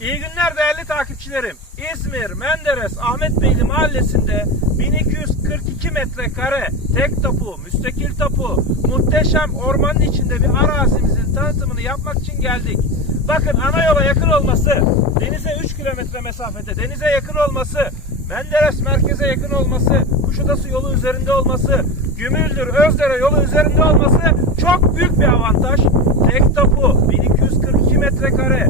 İyi günler değerli takipçilerim. İzmir Menderes Ahmetbeyli mahallesinde 1242 metrekare tek tapu, müstakil tapu, muhteşem ormanın içinde bir arazimizin tanıtımını yapmak için geldik. Bakın ana yola yakın olması, denize 3 kilometre mesafede, denize yakın olması, Menderes merkeze yakın olması, Kuşadası yolu üzerinde olması, Gümüldür Özdere yolu üzerinde olması çok büyük bir avantaj. Tek tapu 1242 metrekare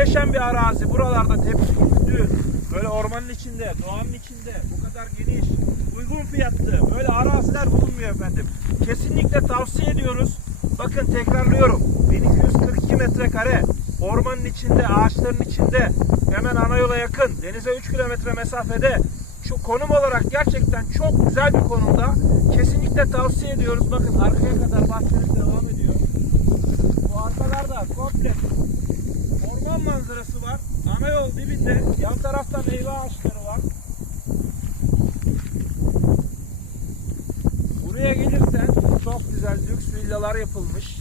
muhteşem bir arazi. Buralarda tepsi üstü böyle ormanın içinde, doğanın içinde bu kadar geniş, uygun fiyatlı böyle araziler bulunmuyor efendim. Kesinlikle tavsiye ediyoruz. Bakın tekrarlıyorum. 1242 metrekare ormanın içinde, ağaçların içinde hemen ana yola yakın, denize 3 kilometre mesafede şu konum olarak gerçekten çok güzel bir konumda. Kesinlikle tavsiye ediyoruz. Bakın arkaya kadar bahçemiz devam ediyor. Bu komple orman manzarası var. Ana yol dibinde. Yan tarafta meyve ağaçları var. Buraya gelirsen çok güzel lüks villalar yapılmış.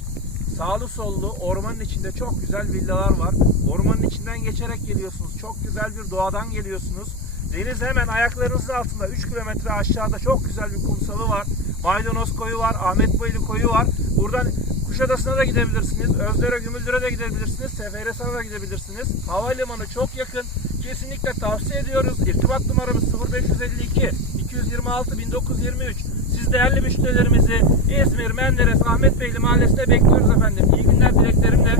Sağlı sollu ormanın içinde çok güzel villalar var. Ormanın içinden geçerek geliyorsunuz. Çok güzel bir doğadan geliyorsunuz. Deniz hemen ayaklarınızın altında 3 kilometre aşağıda çok güzel bir kumsalı var. Maydanoz koyu var, Ahmetboylu koyu var. Buradan Kuşadası'na da gidebilirsiniz. Özdere, Gümüldür'e de gidebilirsiniz. Seferihisar'a da gidebilirsiniz. Havalimanı çok yakın. Kesinlikle tavsiye ediyoruz. İrtibat numaramız 0552 226 1923. Siz değerli müşterilerimizi İzmir, Menderes, Ahmetbeyli mahallesinde bekliyoruz efendim. İyi günler dileklerimle.